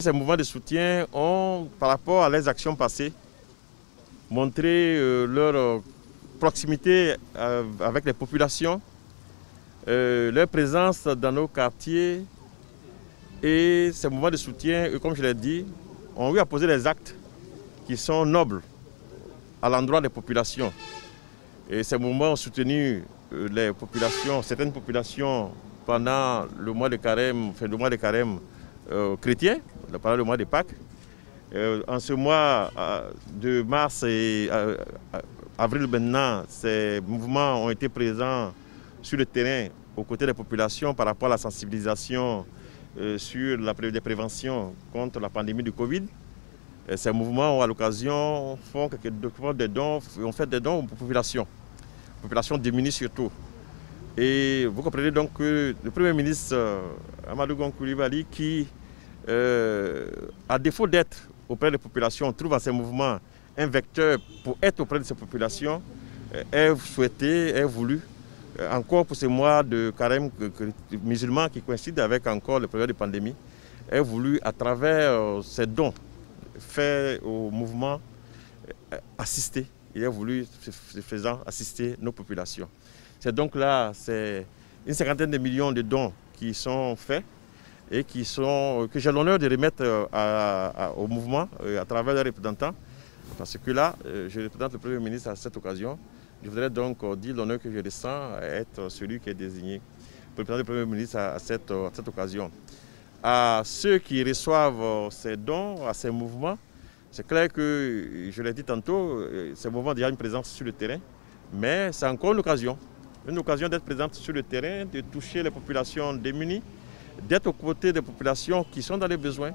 Ces mouvements de soutien ont, par rapport à leurs actions passées, montré leur proximité avec les populations, leur présence dans nos quartiers. Et ces mouvements de soutien, comme je l'ai dit, ont eu à poser des actes qui sont nobles à l'endroit des populations. Et ces mouvements ont soutenu les populations, certaines populations pendant le mois de carême, chrétien, pendant le mois de Pâques. En ce mois de mars et avril maintenant, ces mouvements ont été présents sur le terrain aux côtés des populations par rapport à la sensibilisation sur les préventions contre la pandémie du Covid. Ces mouvements ont à l'occasion ont fait des dons aux populations démunies surtout. Et vous comprenez donc que le Premier ministre Amadou Gon Coulibaly, qui, à défaut d'être auprès des populations, trouve à ces mouvements un vecteur pour être auprès de ces populations, est voulu, encore pour ces mois de carême musulmans qui coïncident avec encore le période de pandémie, est voulu à travers ces dons faits au mouvement assister. Il a voulu, ce faisant, assister nos populations. C'est donc là, c'est une cinquantaine de millions de dons qui sont faits et que j'ai l'honneur de remettre au mouvement à travers les représentants. Parce que là, je représente le Premier ministre à cette occasion. Je voudrais donc dire l'honneur que je ressens à être celui qui est désigné pour représenter le Premier ministre à cette occasion. À ceux qui reçoivent ces dons, à ces mouvements, c'est clair que, je l'ai dit tantôt, ces mouvements ont déjà une présence sur le terrain, mais c'est encore une occasion d'être présente sur le terrain, de toucher les populations démunies, d'être aux côtés des populations qui sont dans les besoins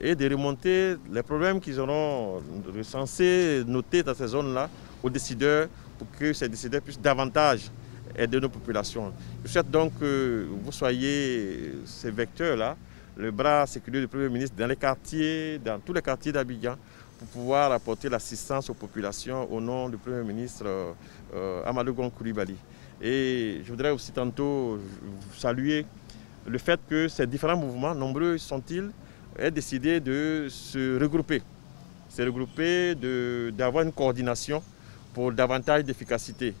et de remonter les problèmes qu'ils auront recensés, notés dans ces zones-là aux décideurs pour que ces décideurs puissent davantage aider nos populations. Je souhaite donc que vous soyez ces vecteurs-là, le bras séculaire du Premier ministre dans les quartiers, dans tous les quartiers d'Abidjan, pour pouvoir apporter l'assistance aux populations au nom du Premier ministre Amadou Gon Coulibaly. Et je voudrais aussi tantôt saluer le fait que ces différents mouvements, nombreux sont-ils, aient décidé de se regrouper, d'avoir une coordination pour davantage d'efficacité.